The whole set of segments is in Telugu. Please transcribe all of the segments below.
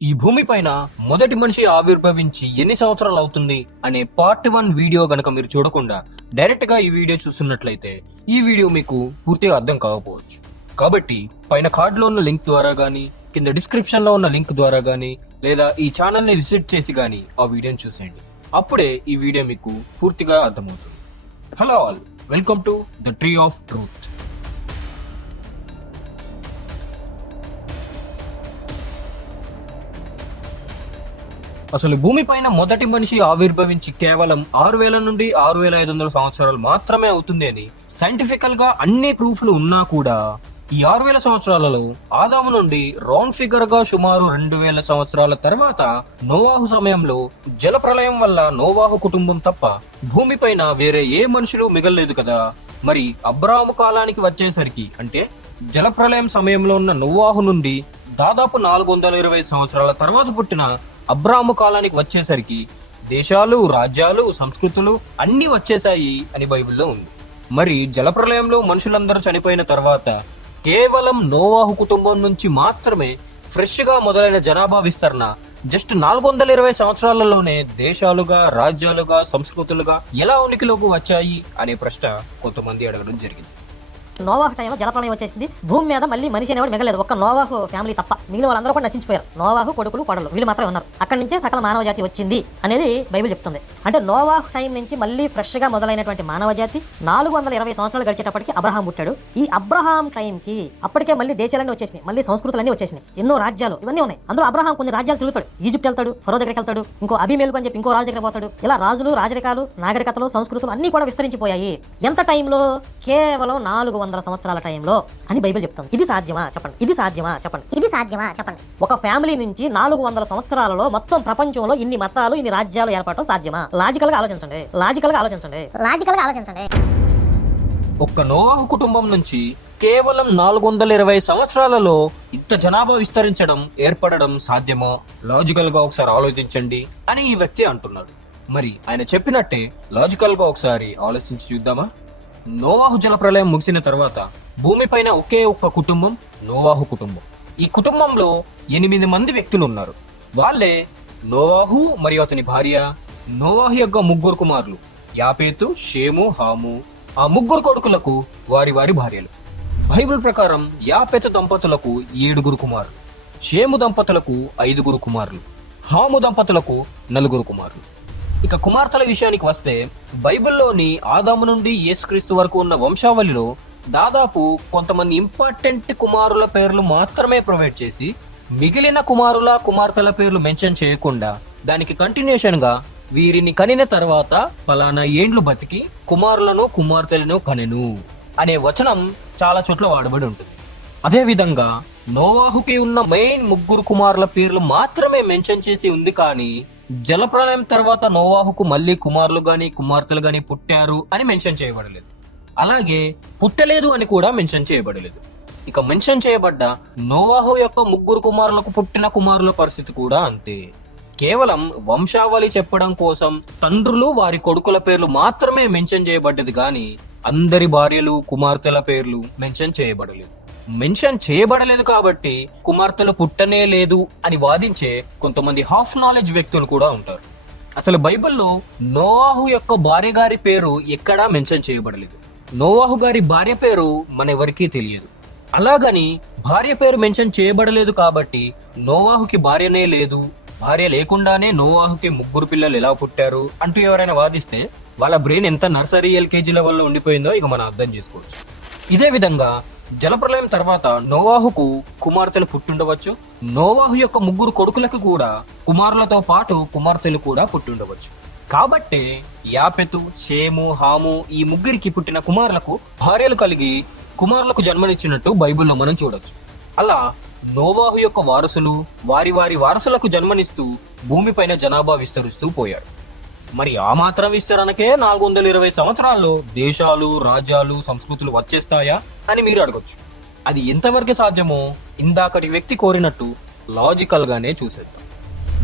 ఈ భూమిపైన మొదటి మనిషి ఆవిర్భవించి ఎన్ని సంవత్సరాలు అవుతుంది అనే పార్ట్ వన్ వీడియో గనక మీరు చూడకుండా డైరెక్ట్గా ఈ వీడియో చూస్తున్నట్లయితే ఈ వీడియో మీకు పూర్తిగా అర్థం కాకపోవచ్చు. కాబట్టి పైన కార్డులో ఉన్న లింక్ ద్వారా గానీ కింద డిస్క్రిప్షన్లో ఉన్న లింక్ ద్వారా గానీ లేదా ఈ ఛానల్ని విజిట్ చేసి గానీ ఆ వీడియోని చూసేయండి. అప్పుడే ఈ వీడియో మీకు పూర్తిగా అర్థమవుతుంది. Hello all welcome to the tree of truth అసలు భూమిపైన మొదటి మనిషి ఆవిర్భవించి కేవలం ఆరు వేల నుండి ఆరు వేల ఐదు వందల సంవత్సరాలు మాత్రమే అవుతుంది అని సైంటిఫికల్గా అన్ని ప్రూఫ్లు ఉన్నా కూడా ఈ ఆరు వేల సంవత్సరాలలో ఆదాము నుండి రౌండ్ ఫిగర్గా సుమారు రెండు వేల సంవత్సరాల తర్వాత నోవాహు సమయంలో జల ప్రళయం వల్ల నోవాహు కుటుంబం తప్ప భూమిపైన వేరే ఏ మనుషులు మిగలలేదు కదా. మరి అబ్రాహము కాలానికి వచ్చేసరికి అంటే జల ప్రళయం సమయంలో ఉన్న నోవాహు నుండి దాదాపు నాలుగు వందల ఇరవై సంవత్సరాల తర్వాత పుట్టిన అబ్రాహము కాలానికి వచ్చేసరికి దేశాలు రాజ్యాలు సంస్కృతులు అన్ని వచ్చేసాయి అని బైబిల్లో ఉంది. మరి జలప్రలయంలో మనుషులందరూ చనిపోయిన తర్వాత కేవలం నోవాహు కుటుంబం నుంచి మాత్రమే ఫ్రెష్గా మొదలైన జనాభా విస్తరణ జస్ట్ నాలుగు వందల ఇరవై సంవత్సరాలలోనే దేశాలుగా రాజ్యాలుగా సంస్కృతులుగా ఎలా ఉనికిలోకి వచ్చాయి అనే ప్రశ్న కొంతమంది అడగడం జరిగింది. నోవాహ్ టైంలో జలప్రలయం వచ్చేసింది. భూమి మీద మళ్ళీ మనిషి అనేవాడు మిగలేదు. ఒక్క నోవాహు ఫ్యామిలీ తప్ప. మిగిలిన వాళ్ళందరూ కూడా నశించిపోయారు. నోవాహు కొడుకులు కొడలు వీళ్ళు మాత్రమే ఉన్నారు. అక్కడి నుంచే సకల మానవ జాతి వచ్చింది అనేది బైబిల్ చెప్తుంది. అంటే నోవాహ్ టైం నుంచి మళ్ళీ ఫ్రెష్గా మొదలైనటువంటి మానవ జాతి నాలుగు వందల ఇరవై సంవత్సరాలు గడిచేటప్పటికి అబ్రహాం పుట్టాడు. ఈ అబ్రహాం టైంకి అప్పటికే మళ్ళీ దేశాలన్నీ వచ్చేసినాయి. మళ్ళీ సంస్కృతులన్నీ వచ్చేసినాయి. ఎన్నో రాజ్యాలు ఇవన్నీ ఉన్నాయి. అందులో అబ్రహాం కొన్ని రాజ్యాలు తిరుగుతాడు. ఈజిప్ట్ వెళ్తాడు ఫరో దగ్గరికి వెళ్తాడు ఇంకో అభిమేలు అని చెప్పి ఇంకో రాజు దగ్గర పోతాడు. ఇలా రాజులు రాజరికాలు నాగరికతలు సంస్కృతులు అన్ని కూడా విస్తరించిపోయాయి. ఎంత టైంలో కేవలం నాలుగు వందల సంవత్సరాల టైంలో అని బైబిల్ చెప్తుంది. ఇది సాధ్యమా? చెప్పండి. ఇది సాధ్యమా? చెప్పండి. ఇది సాధ్యమా? చెప్పండి. ఒక ఫ్యామిలీ నుంచి నాలుగు వందల సంవత్సరాలలో మొత్తం ప్రపంచంలో ఇన్ని మతాలు ఇన్ని రాజ్యాలు ఏర్పడటం సాధ్యమా? లాజికల్గా ఆలోచించండి. లాజికల్గా ఆలోచించండి. లాజికల్గా ఆలోచించండి. ఒక్క నోవాహు కుటుంబం నుంచి కేవలం నాలుగు వందల ఇరవై సంవత్సరాలలో ఇంత జనాభా విస్తరించడం ఏర్పడడం సాధ్యమా? లాజికల్గా ఒకసారి ఆలోచించండి అని ఈ వ్యక్తి అంటున్నాడు. మరి ఆయన చెప్పినట్టే లాజికల్గా ఒకసారి ఆలోచించి చూద్దామా? నోవాహు జల ప్రళయం ముగిసిన తర్వాత భూమిపైన ఒకే ఒక్క కుటుంబం నోవాహు కుటుంబం. ఈ కుటుంబంలో ఎనిమిది మంది వ్యక్తులు ఉన్నారు వాళ్ళే నోవాహు మరియు అతని భార్య నోవాహు యొక్క ముగ్గురు కుమారులు యాపేతు షేము హాము. ఆ ముగ్గురు కొడుకులకు వారి వారి భార్యలు. బైబిల్ ప్రకారం యాపెతు దంపతులకు ఏడుగురు కుమారులు షేము దంపతులకు ఐదుగురు కుమారులు హాము దంపతులకు నలుగురు కుమారులు. ఇక కుమార్తెల విషయానికి వస్తే బైబిల్లోని ఆదాము నుండి యేసుక్రీస్తు వరకు ఉన్న వంశావళిలో దాదాపు కొంతమంది ఇంపార్టెంట్ కుమారుల పేర్లు మాత్రమే ప్రొవైడ్ చేసి మిగిలిన కుమారుల కుమార్తెల పేర్లు మెన్షన్ చేయకుండా దానికి కంటిన్యూషన్గా వీరిని కనిన తర్వాత ఫలానా ఏండ్లు బతికి కుమారులను కుమార్తెలను కనెను అనే వచనం చాలా చోట్ల వాడబడి ఉంటుంది. అదే విధంగా నోవాహుకి ఉన్న మెయిన్ ముగ్గురు కుమారుల పేర్లు మాత్రమే మెన్షన్ చేసి ఉంది కానీ జలప్రలయం తర్వాత నోవాహుకు మళ్ళీ కుమారులు గాని కుమార్తెలు గాని పుట్టారు అని మెన్షన్ చేయబడలేదు. అలాగే పుట్టలేదు అని కూడా మెన్షన్ చేయబడలేదు. ఇక మెన్షన్ చేయబడ్డ నోవాహు యొక్క ముగ్గురు కుమారులకు పుట్టిన కుమారుల పరిస్థితి కూడా అంతే. కేవలం వంశావళి చెప్పడం కోసం తండ్రులు వారి కొడుకుల పేర్లు మాత్రమే మెన్షన్ చేయబడ్డది గాని అందరి భార్యలు కుమార్తెల పేర్లు మెన్షన్ చేయబడలేదు. మెన్షన్ చేయబడలేదు కాబట్టి కుమార్తెలు పుట్టనే లేదు అని వాదించే కొంతమంది హాఫ్ నాలెడ్జ్ వ్యక్తులు కూడా ఉంటారు. అసలు బైబిల్లో నోవాహు యొక్క భార్య గారి పేరు ఎక్కడా మెన్షన్ చేయబడలేదు. నోవాహు గారి భార్య పేరు మనెవరికీ తెలియదు. అలాగని భార్య పేరు మెన్షన్ చేయబడలేదు కాబట్టి నోవాహుకి భార్యనే లేదు భార్య లేకుండానే నోవాహుకి ముగ్గురు పిల్లలు ఎలా పుట్టారు అంటూ ఎవరైనా వాదిస్తే వాళ్ళ బ్రెయిన్ ఎంత నర్సరీ ఎల్కేజీల వల్ల ఉండిపోయిందో ఇక మనం అర్థం చేసుకోవచ్చు. ఇదే విధంగా జలప్రలయం తర్వాత నోవాహుకు కుమార్తెలు పుట్టుండవచ్చు. నోవాహు యొక్క ముగ్గురు కొడుకులకు కూడా కుమారులతో పాటు కుమార్తెలు కూడా పుట్టుండవచ్చు. కాబట్టే యాపెతు షేము హాము ఈ ముగ్గురికి పుట్టిన కుమారులకు భార్యలు కలిగి కుమారులకు జన్మనిచ్చినట్టు బైబిల్లో మనం చూడొచ్చు. అలా నోవాహు యొక్క వారసులు వారి వారి వారసులకు జన్మనిస్తూ భూమిపైన జనాభా విస్తరిస్తూ పోయాడు మరి ఆ మాత్రం విస్తరణకే నాలుగు వందల ఇరవై సంవత్సరాల్లో దేశాలు రాజ్యాలు సంస్కృతులు వచ్చేస్తాయా? అని మీరు అడగొచ్చు. అది ఎంతవరకు సాధ్యమో ఇందాకటి వ్యక్తి కోరినట్టు లాజికల్ గానే చూసేద్దాం.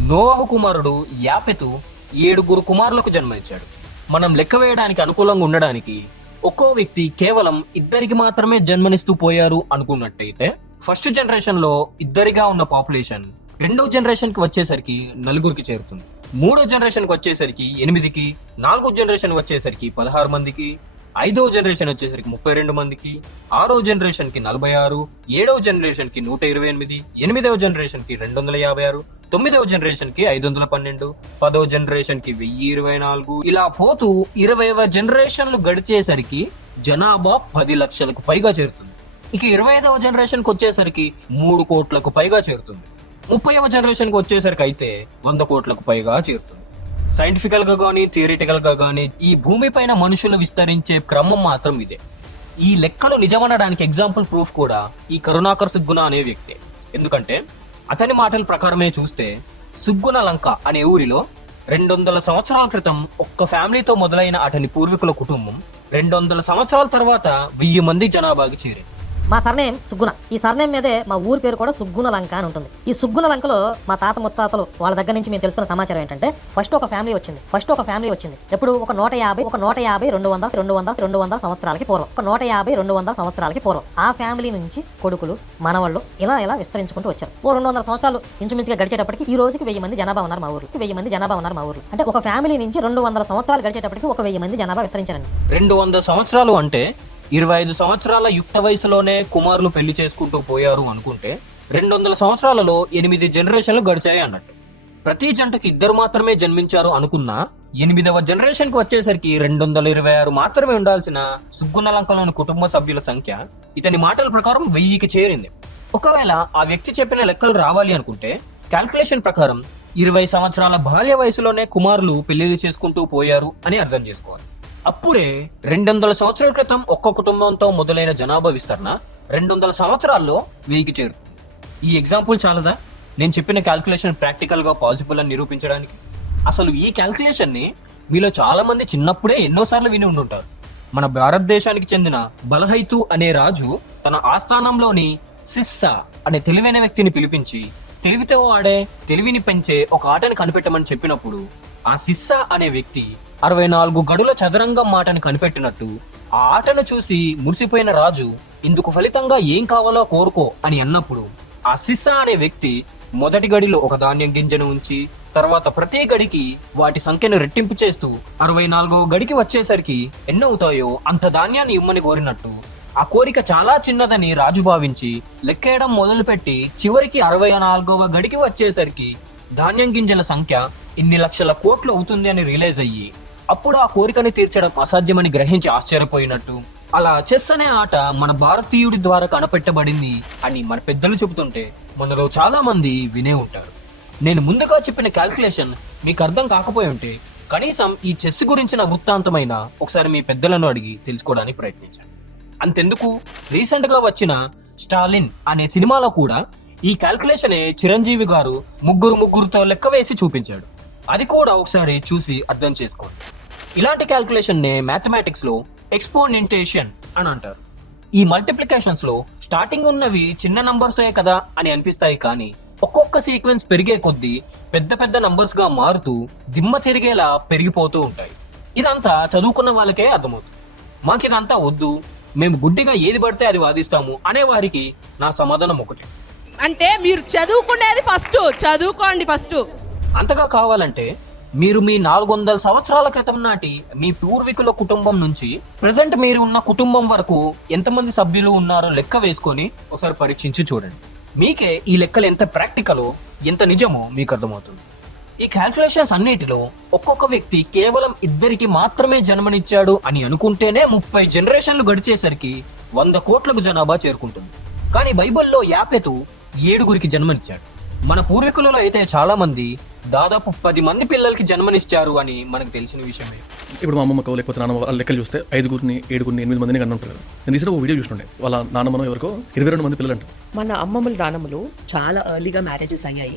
నోవహు కుమారుడు యాపెతు ఏడుగురు కుమారులకు జన్మనిచ్చాడు. మనం లెక్క వేయడానికి అనుకూలంగా ఉండడానికి ఒక్కో వ్యక్తి కేవలం ఇద్దరికి మాత్రమే జన్మనిస్తూ పోయారు అనుకున్నట్టయితే ఫస్ట్ జనరేషన్లో ఇద్దరిగా ఉన్న పాపులేషన్ రెండో జనరేషన్కి వచ్చేసరికి నలుగురికి చేరుతుంది. మూడో జనరేషన్కి వచ్చేసరికి ఎనిమిదికి నాలుగో జనరేషన్ వచ్చేసరికి పదహారు మందికి ఐదో జనరేషన్ వచ్చేసరికి ముప్పై రెండు మందికి ఆరో జనరేషన్కి నలభై ఆరు ఏడవ జనరేషన్కి నూట ఇరవై ఎనిమిది ఎనిమిదవ జనరేషన్కి రెండు వందల యాభై ఆరు తొమ్మిదవ జనరేషన్కి ఐదు వందల పన్నెండు పదవ జనరేషన్కి వెయ్యి ఇరవై నాలుగు ఇలా పోతూ ఇరవైవ జనరేషన్లు గడిచేసరికి జనాభా పది లక్షలకు పైగా చేరుతుంది. ఇక ఇరవై ఐదవ జనరేషన్కి వచ్చేసరికి మూడు కోట్లకు పైగా చేరుతుంది. ముప్పైవ జనరేషన్కి వచ్చేసరికి అయితే వంద కోట్లకు పైగా చేరుతుంది. సైంటిఫికల్గా కానీ థియరిటికల్గా కానీ ఈ భూమి పైన మనుషులు విస్తరించే క్రమం మాత్రం ఇదే. ఈ లెక్కలు నిజమనడానికి ఎగ్జాంపుల్ ప్రూఫ్ కూడా ఈ కరుణాకర్ సుగ్గుణ అనే వ్యక్తే. ఎందుకంటే అతని మాటల ప్రకారమే చూస్తే సుగ్గుణ లంక అనే ఊరిలో రెండు వందల సంవత్సరాల క్రితం ఒక్క ఫ్యామిలీతో మొదలైన అతని పూర్వీకుల కుటుంబం రెండు వందల సంవత్సరాల తర్వాత వెయ్యి మంది జనాభాకి చేరింది. మా సర్నేమ్ సుగ్గుణ. ఈ సర్నేమ్ మీదే మా ఊరి పేరు కూడా సుగ్గుణ లంక అని ఉంటుంది. ఈ సుగ్గుణ లంకలో మా తాత ముత్తాతలు వాళ్ళ దగ్గర నుంచి మేము తెలుసుకున్న సమాచారం ఏంటంటే ఫస్ట్ ఒక ఫ్యామిలీ వచ్చింది. ఫస్ట్ ఒక ఫ్యామిలీ వచ్చింది. ఎప్పుడు ఒక నూట యాభై ఒక నూట యాభై రెండు వందల రెండు వందల రెండు వందల సంవత్సరాలకి పూర్వం. ఒక నూట యాభై రెండు వందల సంవత్సరాలకి పూర్వం. ఆ ఫ్యామిలీ నుంచి కొడుకులు మనవాళ్ళు ఇలా ఇలా విస్తరించుకుంటూ వచ్చారు. ఓ రెండు వందల సంవత్సరాలు ఇంచుమించుగా గడిచేటప్పటికి ఈ రోజుకి వెయ్యి మంది జనాభా ఉన్నారు మా ఊరు వెయ్యి మంది జనాభా ఉన్నారు మా ఊరు అంటే ఒక ఫ్యామిలీ నుంచి రెండు వందల సంవత్సరాలు గడిచేటప్పటికి ఒక వెయ్యి మంది జనాభా విస్తరించారండి. రెండు వందల సంవత్సరాలు అంటే ఇరవై ఐదు సంవత్సరాల యుక్త వయసులోనే కుమారులు పెళ్ళి చేసుకుంటూ పోయారు అనుకుంటే రెండు వందల సంవత్సరాలలో ఎనిమిది జనరేషన్లు గడిచాయి అన్నట్టు. ప్రతి జంటకి ఇద్దరు మాత్రమే జన్మించారు అనుకున్నా ఎనిమిదవ జనరేషన్కు వచ్చేసరికి రెండు వందల ఇరవై ఆరు మాత్రమే ఉండాల్సిన సుగ్గుణలంకలోని కుటుంబ సభ్యుల సంఖ్య ఇతని మాటల ప్రకారం వెయ్యికి చేరింది. ఒకవేళ ఆ వ్యక్తి చెప్పిన లెక్కలు రావాలి అనుకుంటే క్యాల్కులేషన్ ప్రకారం ఇరవై సంవత్సరాల బాల్య వయసులోనే కుమారులు పెళ్ళిళ్ళు చేసుకుంటూ పోయారు అని అర్థం చేసుకోవాలి. అప్పుడే రెండు వందల సంవత్సరాల క్రితం ఒక్క కుటుంబంతో మొదలైన జనాభా విస్తరణ రెండు వందల సంవత్సరాల్లో వెయ్యికి చేరుతుంది ఈ ఎగ్జాంపుల్ చాలదా? నేను చెప్పిన క్యాల్కులేషన్ ప్రాక్టికల్గా పాసిబుల్ అని నిరూపించడానికి. అసలు ఈ క్యాల్కులేషన్ని మీలో చాలా మంది చిన్నప్పుడే ఎన్నోసార్లు విని ఉండుంటారు. మన భారతదేశానికి చెందిన బలహైతు అనే రాజు తన ఆస్థానంలోని సిస్సా అనే తెలివైన వ్యక్తిని పిలిపించి తెలివితో ఆడే తెలివిని పెంచే ఒక ఆటను కనిపెట్టమని చెప్పినప్పుడు ఆ సిస్సా అనే వ్యక్తి అరవై నాలుగు గడుల చదరంగం మాటని కనిపెట్టినట్టు ఆ ఆటను చూసి మురిసిపోయిన రాజు ఇందుకు ఫలితంగా ఏం కావాలో కోరుకో అని అన్నప్పుడు ఆ సిస్సా అనే వ్యక్తి మొదటి గడిలో ఒక ధాన్యం గింజను ఉంచి తర్వాత ప్రతి గడికి వాటి సంఖ్యను రెట్టింపు చేస్తూ అరవై నాలుగో గడికి వచ్చేసరికి ఎన్నవుతాయో అంత ధాన్యాన్ని ఇమ్మని కోరినట్టు ఆ కోరిక చాలా చిన్నదని రాజు భావించి లెక్కేయడం మొదలుపెట్టి చివరికి అరవై నాలుగవ గడికి వచ్చేసరికి ధాన్యం గింజల సంఖ్య ఇన్ని లక్షల కోట్లు అవుతుంది అని రియలైజ్ అయ్యి అప్పుడు ఆ కోరికని తీర్చడం అసాధ్యమని గ్రహించి ఆశ్చర్యపోయినట్టు. అలా చెస్ అనే ఆట మన భారతీయుడి ద్వారా కనపెట్టబడింది అని మన పెద్దలు చెబుతుంటే మనలో చాలా మంది వినే ఉంటారు. నేను ముందుగా చెప్పిన క్యాల్కులేషన్ మీకు అర్థం కాకపోయి ఉంటే కనీసం ఈ చెస్ గురించిన వృత్తాంతమైన ఒకసారి మీ పెద్దలను అడిగి తెలుసుకోవడానికి ప్రయత్నించండి. అంతెందుకు? రీసెంట్గా వచ్చిన స్టాలిన్ అనే సినిమాలో కూడా ఈ క్యాల్కులేషనే చిరంజీవి గారు ముగ్గురు ముగ్గురుతో లెక్క వేసి చూపించాడు. అది కూడా ఒకసారి చూసి అర్థం చేసుకోండి. ఇలాంటి క్యాల్కులేషన్ నే మ్యాథమెటిక్స్లో ఎక్స్పోనెంటేషన్ అని అంటారు. ఈ మల్టిప్లికేషన్స్లో స్టార్టింగ్ ఉన్నవి చిన్న నంబర్స్ కదా అని అనిపిస్తాయి కానీ ఒక్కొక్క సీక్వెన్స్ పెరిగే కొద్దీ పెద్ద పెద్ద నంబర్స్గా మారుతూ దిమ్మ తిరిగేలా పెరిగిపోతూ ఉంటాయి. ఇదంతా చదువుకున్న వాళ్ళకే అర్థమవుతుంది. మాకు ఇదంతా వద్దు మేము గుడ్డిగా ఏది పడితే అది వాదిస్తాము అనే వారికి నా సమాధానం ఒకటి. అంటే మీరు చదువుకునేది ఫస్ట్ చదువుకోండి ఫస్ట్ అంతగా కావాలంటే మీరు మీ నాలుగు వందల సంవత్సరాల క్రితం నాటి మీ పూర్వీకుల కుటుంబం నుంచి ప్రజెంట్ మీరు ఉన్న కుటుంబం వరకు ఎంతమంది సభ్యులు ఉన్నారో లెక్క వేసుకొని ఒకసారి పరీక్షించి చూడండి. మీకే ఈ లెక్కలు ఎంత ప్రాక్టికలో ఎంత నిజమో మీకు అర్థమవుతుంది. ఈ క్యాల్కులేషన్స్ అన్నిటిలో ఒక్కొక్క వ్యక్తి కేవలం ఇద్దరికి మాత్రమే జన్మనిచ్చాడు అని అనుకుంటేనే ముప్పై జనరేషన్లు గడిచేసరికి వంద కోట్లకు జనాభా చేరుకుంటుంది. కానీ బైబిల్లో యాపెతు ఏడుగురికి జన్మనిచ్చాడు. మన పూర్వీకులలో అయితే చాలా మంది దాదాపు పది మంది పిల్లలకి జన్మనిచ్చారు అని మనకు తెలిసిన విషయమే. ఇప్పుడు మా అమ్మమ్మకో లేకపోతే నాన్నమ్మ వాళ్ళ లెక్కలు చూస్తే ఐదుగురిని ఏడుగురిని ఎనిమిది మందిని కన్నా ఉంటారు నేను తీసిన ఒక వీడియో చూస్తుండే. వాళ్ళ నాన్నమ్మనో ఎవరికో ఇరవై రెండు మంది పిల్లలు అంట మన అమ్మమ్మలు నాన్నమ్మలు చాలా ఎర్లీగా మ్యారేజెస్ అయ్యాయి.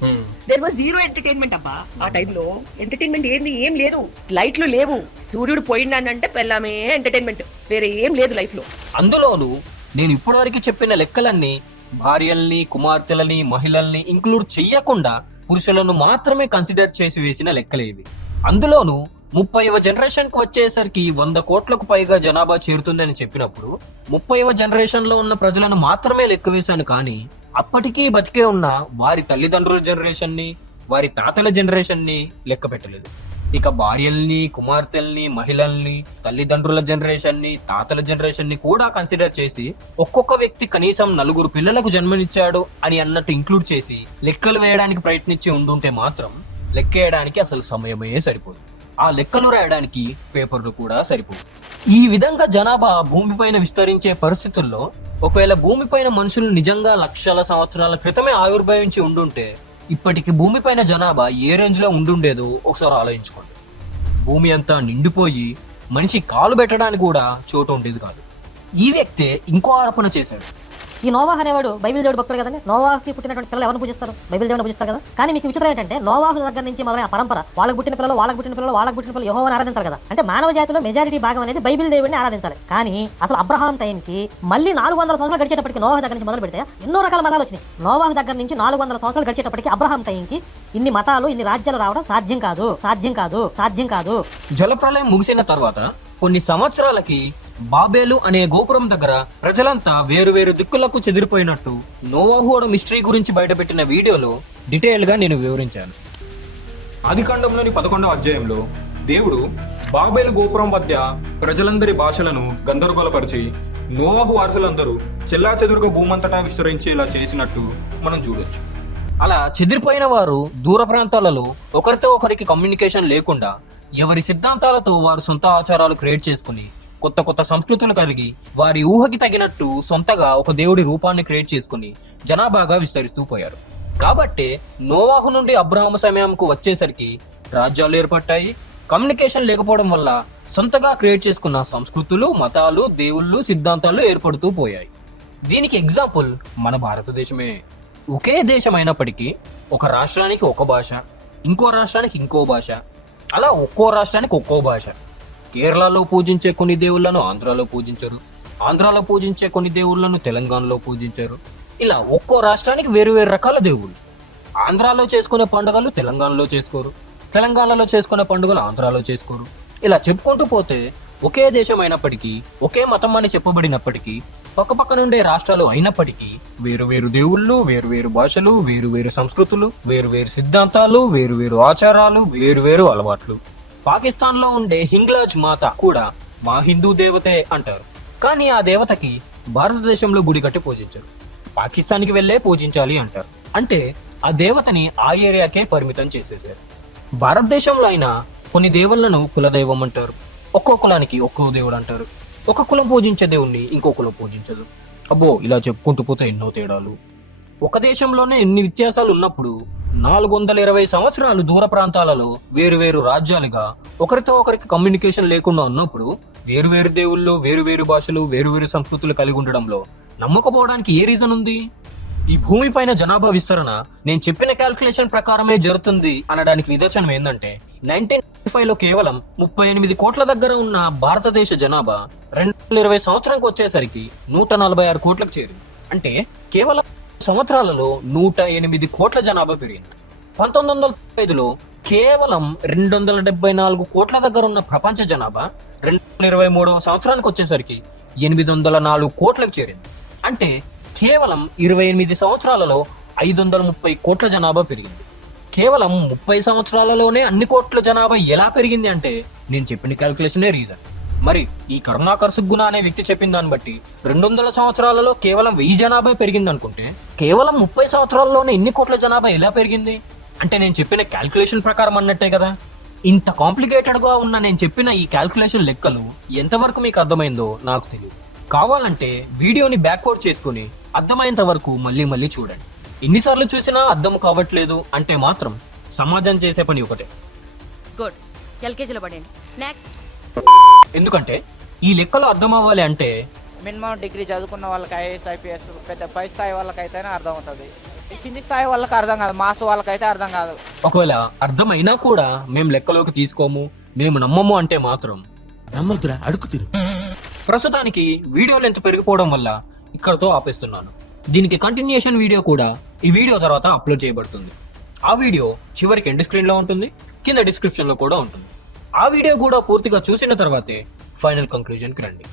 దేర్ వాజ్ జీరో ఎంటర్టైన్మెంట్ అబ్బా ఆ టైంలో ఎంటర్టైన్మెంట్ ఏంది? ఏం లేదు. లైట్లు లేవు. సూర్యుడు పోయిండానంటే పెళ్ళామే ఎంటర్టైన్మెంట్ వేరే ఏం లేదు లైఫ్లో. అందులోనూ నేను ఇప్పటివరకు చెప్పిన లెక్కలన్నీ భార్యల్ని కుమార్తెలని మహిళల్ని ఇంక్లూడ్ చెయ్యకుండా పురుషులను మాత్రమే కన్సిడర్ చేసి వేసిన లెక్కలేవి అందులోనూ ముప్పైవ జనరేషన్కు వచ్చేసరికి వంద కోట్లకు పైగా జనాభా చేరుతుందని చెప్పినప్పుడు ముప్పైవ జనరేషన్లో ఉన్న ప్రజలను మాత్రమే లెక్క వేశాను కానీ అప్పటికీ బతికే ఉన్న వారి తల్లిదండ్రుల జనరేషన్ని వారి తాతల జనరేషన్ని లెక్క పెట్టలేదు. ఇక భార్యల్ని కుమార్తెల్ని మహిళల్ని తల్లిదండ్రుల జనరేషన్ని తాతల జనరేషన్ని కూడా కన్సిడర్ చేసి ఒక్కొక్క వ్యక్తి కనీసం నలుగురు పిల్లలకు జన్మనిచ్చాడు అని అన్నట్టు ఇంక్లూడ్ చేసి లెక్కలు వేయడానికి ప్రయత్నించి ఉండుంటే మాత్రం లెక్కేయడానికి అసలు సమయమే సరిపోదు. ఆ లెక్కలు రాయడానికి పేపర్లు కూడా సరిపోదు ఈ విధంగా జనాభా భూమిపైన విస్తరించే పరిస్థితుల్లో ఒకవేళ భూమిపైన మనుషులు నిజంగా లక్షల సంవత్సరాల క్రితమే ఆవిర్భవించి ఉండుంటే ఇప్పటికి భూమిపైన జనాభా ఏ రేంజ్లో ఉండుండేదో ఒకసారి ఆలోచించుకోండి. భూమి అంతా నిండిపోయి మనిషి కాలు పెట్టడానికి కూడా చోటు ఉండేది కాదు. ఈ వ్యక్తే ఇంకో ఆరోపణ చేశాడు. ఈ నోవాహ్ అనేవాడు బైబిల్ దేవుడు భక్తుడు కదండి? నోవాహ్కి పుట్టినటువంటి పిల్లలు ఎవరిని పూజిస్తారు? బైబిల్ దేవుడు పూజిస్తారు కదా? కానీ మీకు విచిత్రం ఏంటంటే నోవాహు దగ్గర నుంచి మొదలైన పరంపర వాళ్ళకి పుట్టిన పిల్లలు వాళ్ళకి పుట్టిన పిల్లలు వాళ్ళకి పుట్టిన పిల్లలు యెహోవాని ఆరాధించాలి కదా? అంటే మానవ జాతిలో మెజారిటీ భాగం అనేది బైబిల్ దేవుడిని ఆరాధించాలి. కానీ అసలు అబ్రహాం టైంకి మళ్ళీ నాలుగు వందల సంవత్సరాలు గడిచేటప్పటికి నోవాహు దగ్గర నుంచి మొదలు పెడితే ఎన్నో రకాల మతాలు వచ్చినాయి. నోవాహు దగ్గర నుంచి నాలుగు వందల సంవత్సరాలు గడిచేటప్పటికి అబ్రహాం టైంకి ఇన్ని మతాలు ఇన్ని రాజ్యాలు రావడం సాధ్యం కాదు. సాధ్యం కాదు. సాధ్యం కాదు. జలప్రలయం ముగిసిన తర్వాత కొన్ని సంవత్సరాలకి బాబేలు అనే గోపురం దగ్గర ప్రజలంతా వేరు వేరు దిక్కులకు చెదిరిపోయినట్టు నోవాహుడ మిస్టరీ గురించి బయటపెట్టిన వీడియోలో డీటెయిల్గా నేను వివరించాను. ఆదికాండంలోని పదకొండవ అధ్యాయంలో దేవుడు బాబేలు గోపురం మధ్య ప్రజలందరి భాషలను గందరగోళపరిచి నోవాహు వారసులందరూ చెల్లా చెదురుగా భూమంతటా విస్తరించేలా చేసినట్టు మనం చూడొచ్చు. అలా చెదిరిపోయిన వారు దూర ప్రాంతాలలో ఒకరితో ఒకరికి కమ్యూనికేషన్ లేకుండా ఎవరి సిద్ధాంతాలతో వారు సొంత ఆచారాలు క్రియేట్ చేసుకుని కొత్త కొత్త సంస్కృతులు కలిగి వారి ఊహకి తగినట్టు సొంతగా ఒక దేవుడి రూపాన్ని క్రియేట్ చేసుకుని జనాభాగా విస్తరిస్తూ పోయారు. కాబట్టే నోవాహు నుండి అబ్రహాము సమయంకు వచ్చేసరికి రాజ్యాలు ఏర్పడ్డాయి. కమ్యూనికేషన్ లేకపోవడం వల్ల సొంతగా క్రియేట్ చేసుకున్న సంస్కృతులు మతాలు దేవుళ్ళు సిద్ధాంతాలు ఏర్పడుతూ పోయాయి. దీనికి ఎగ్జాంపుల్ మన భారతదేశమే. ఒకే దేశం అయినప్పటికీ ఒక రాష్ట్రానికి ఒక భాష ఇంకో రాష్ట్రానికి ఇంకో భాష అలా ఒక్కో రాష్ట్రానికి ఒక్కో భాష. కేరళలో పూజించే కొన్ని దేవుళ్ళను ఆంధ్రాలో పూజించరు. ఆంధ్రాలో పూజించే కొన్ని దేవుళ్ళను తెలంగాణలో పూజించరు. ఇలా ఒక్కో రాష్ట్రానికి వేరు వేరు రకాల దేవుళ్ళు. ఆంధ్రాలో చేసుకునే పండుగలు తెలంగాణలో చేసుకోరు. తెలంగాణలో చేసుకునే పండుగలు ఆంధ్రాలో చేసుకోరు. ఇలా చెప్పుకుంటూ పోతే ఒకే దేశం అయినప్పటికీ ఒకే మతం అని చెప్పబడినప్పటికీ పక్కపక్క నుండే రాష్ట్రాలు అయినప్పటికీ వేరు వేరు దేవుళ్ళు వేరు వేరు భాషలు వేరు వేరు సంస్కృతులు వేరు వేరు సిద్ధాంతాలు వేరు వేరు ఆచారాలు వేరు వేరు అలవాట్లు. పాకిస్తాన్లో ఉండే హింగ్లాజ్ మాత కూడా మా హిందూ దేవతే అంటారు. కానీ ఆ దేవతకి భారతదేశంలో గుడి కట్టి పూజించరు. పాకిస్తాన్కి వెళ్ళే పూజించాలి అంటారు. అంటే ఆ దేవతని ఆ ఏరియాకే పరిమితం చేసేసారు భారతదేశంలో అయినా కొన్ని దేవుళ్ళను కులదైవం అంటారు. ఒక్కో కులానికి ఒక్కో దేవుడు అంటారు. ఒక కులం పూజించే దేవుణ్ణి ఇంకో కులం పూజించదు. అబ్బో ఇలా చెప్పుకుంటూ పోతే ఎన్నో తేడాలు. ఒక దేశంలోనే ఎన్ని వ్యత్యాసాలు ఉన్నప్పుడు నాలుగు వందల ఇరవై సంవత్సరాలు దూర ప్రాంతాలలో వేరు వేరు రాజ్యాలుగా ఒకరితో ఒకరికి కమ్యూనికేషన్ లేకుండా ఉన్నప్పుడు వేరు వేరు దేవుళ్ళు వేరు వేరు భాషలు వేరు వేరు సంస్కృతులు కలిగి ఉండడంలో నమ్మకపోవడానికి ఏ రీజన్ ఉంది? ఈ భూమిపైన జనాభా విస్తరణ నేను చెప్పిన క్యాల్కులేషన్ ప్రకారమే జరుగుతుంది అనడానికి నిదర్శనం ఏంటంటే నైన్టీన్ ఫైవ్లో కేవలం ముప్పై ఎనిమిది కోట్ల దగ్గర ఉన్న భారతదేశ జనాభా రెండు వందల ఇరవై సంవత్సరానికి వచ్చేసరికి నూట నలభై ఆరు కోట్లకు చేరింది. అంటే కేవలం సంవత్సరాలలో నూట ఎనిమిది కోట్ల జనాభా పెరిగింది. పంతొమ్మిది వందల ఐదులో కేవలం రెండు వందల డెబ్బై నాలుగు కోట్ల దగ్గర ఉన్న ప్రపంచ జనాభా రెండు వేల ఇరవై మూడవ సంవత్సరానికి వచ్చేసరికి ఎనిమిది వందల నాలుగు కోట్లకు చేరింది. అంటే కేవలం ఇరవై ఎనిమిది సంవత్సరాలలో ఐదు వందల ముప్పై కోట్ల జనాభా పెరిగింది. కేవలం ముప్పై సంవత్సరాలలోనే అన్ని కోట్ల జనాభా ఎలా పెరిగింది అంటే నేను చెప్పిన క్యాల్కులేషనే రీజన్ మరి ఈ కరుణాకర్ సుగ్గుణ అనే వ్యక్తి చెప్పిన దాన్ని బట్టి రెండు వందల సంవత్సరాలలో కేవలం వెయ్యి జనాభా పెరిగింది అనుకుంటే కేవలం ముప్పై సంవత్సరాల్లోనే ఎన్ని కోట్ల జనాభా ఎలా పెరిగింది? అంటే నేను చెప్పిన క్యాల్కులేషన్ ప్రకారం అన్నట్టే కదా. ఇంత కాంప్లికేటెడ్గా ఉన్న నేను చెప్పిన ఈ క్యాల్కులేషన్ లెక్కలు ఎంతవరకు మీకు అర్థమైందో నాకు తెలియదు కావాలంటే వీడియోని బ్యాక్వర్డ్ చేసుకుని అర్థమయ్యేంత వరకు మళ్ళీ మళ్ళీ చూడండి. ఎన్నిసార్లు చూసినా అర్థం కావట్లేదు అంటే మాత్రం సమాజం చేసే పని ఒకటే. గుడ్. ఎల్కేజీలో పడండి నెక్స్ట్ ఎందుకంటే ఈ లెక్కలు అర్థం అవ్వాలి అంటే మినిమం డిగ్రీ చదువుకున్న వాళ్ళకి ఐఏఎస్ ఐపీఎస్ పెద్ద పై స్థాయి వాళ్ళకైతేనే అర్థం అవుతుంది. కింది స్థాయి వాళ్ళకి అర్థం కాదు మాస్ వాళ్ళకైతే అర్థం కాదు. ఒకవేళ అర్థమైనా కూడా మేము లెక్కలోకి తీసుకోము మేము నమ్మము అంటే మాత్రం నమ్మొద్దురా అడుగు తిరు ప్రస్తుతానికి వీడియో లెంత్ పెరిగిపోవడం వల్ల ఇక్కడతో ఆపేస్తున్నాను. దీనికి కంటిన్యూషన్ వీడియో కూడా ఈ వీడియో తర్వాత అప్లోడ్ చేయబడుతుంది. ఆ వీడియో చివరికి ఎండ్ స్క్రీన్లో ఉంటుంది కింద డిస్క్రిప్షన్లో కూడా ఉంటుంది. ఆ వీడియో కూడా పూర్తిగా చూసిన తర్వాతే ఫైనల్ కంక్లూజన్కి రండి.